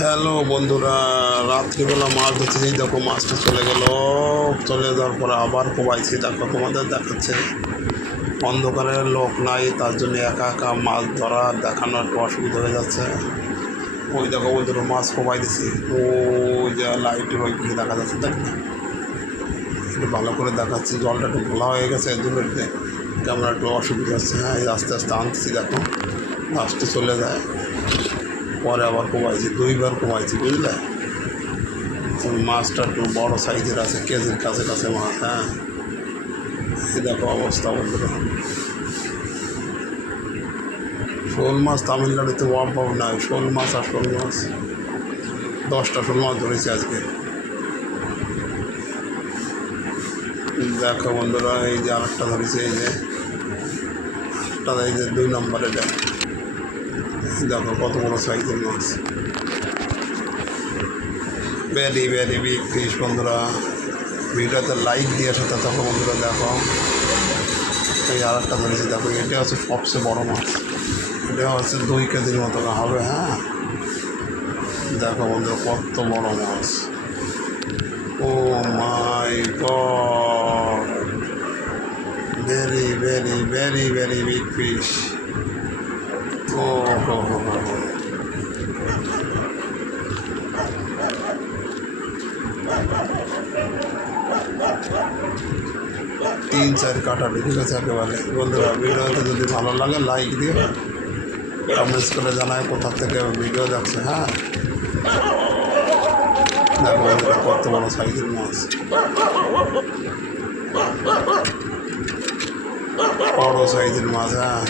Hello বন্ধুরা, রাত্রিবেলা মাছ ধরতে যেই দেখো মাছটা চলে গেল। চলে যাওয়ার পরে আবার কোবাইছি, দেখো তোমাদের দেখাচ্ছে। অন্ধকারে লোক নাই, তার জন্য একা একা মাছ ধরা দেখানো একটু অসুবিধা হয়ে যাচ্ছে। ওই দেখো বন্ধুরা মাছ কোবাই দিছি, ও যে লাইটের ওই দিকে দেখা যাচ্ছে, দেখ না একটু ভালো করে দেখাচ্ছি। জলটা একটু ঘোলা হয়ে গেছে, এর জন্য ক্যামেরা একটু অসুবিধা হচ্ছে। হ্যাঁ, এই আস্তে আস্তে আনতেছি, দেখো লাস্টে চলে যায়। পরে আবার কমাইছি, দুইবার কমাইছি, বুঝলে। মাছটা একটু বড় সাইজের আছে, কেজির কাছে কাছে মাছ। হ্যাঁ, এই দেখো অবস্থা বন্ধুরা। শোল মাছ তামিলনাড়ুতে অভাব নাই, শোল মাছ আর শোল মাছ। 10টা শোল মাছ ধরেছি আজকে। দেখো বন্ধুরা, এই যে আরেকটা ধরেছি, এই যে একটা, এই যে 2 নম্বরে দেখ, দেখো কত বড় সাইজের মাছ। ভেরি ভেরি বিগ ফিশ বন্ধুরা। ভিডিওতে লাইক দিয়ে সাথে থাকো বন্ধুরা। দেখো এই আর একটা ধরেছি, দেখো এটা হচ্ছে সবচেয়ে বড় মাছ। এটা হচ্ছে 2 কেজির মতো হবে। হ্যাঁ, দেখো বন্ধুরা কত বড় মাছ। Oh my God, very very very very big fish. ও হো হো হো হো। 3-4 কাটা ঢুকে গেছে একেবারে। বন্ধুরা ভিডিওতে যদি ভালো লাগে লাইক দিয়ে কমেন্টস করে জানায় কোথা থেকে ভিডিও দেখছে। হ্যাঁ, দেখো বন্ধুরা কত বড় সাইজের মাছ, বড় সাইজের মাছ। হ্যাঁ,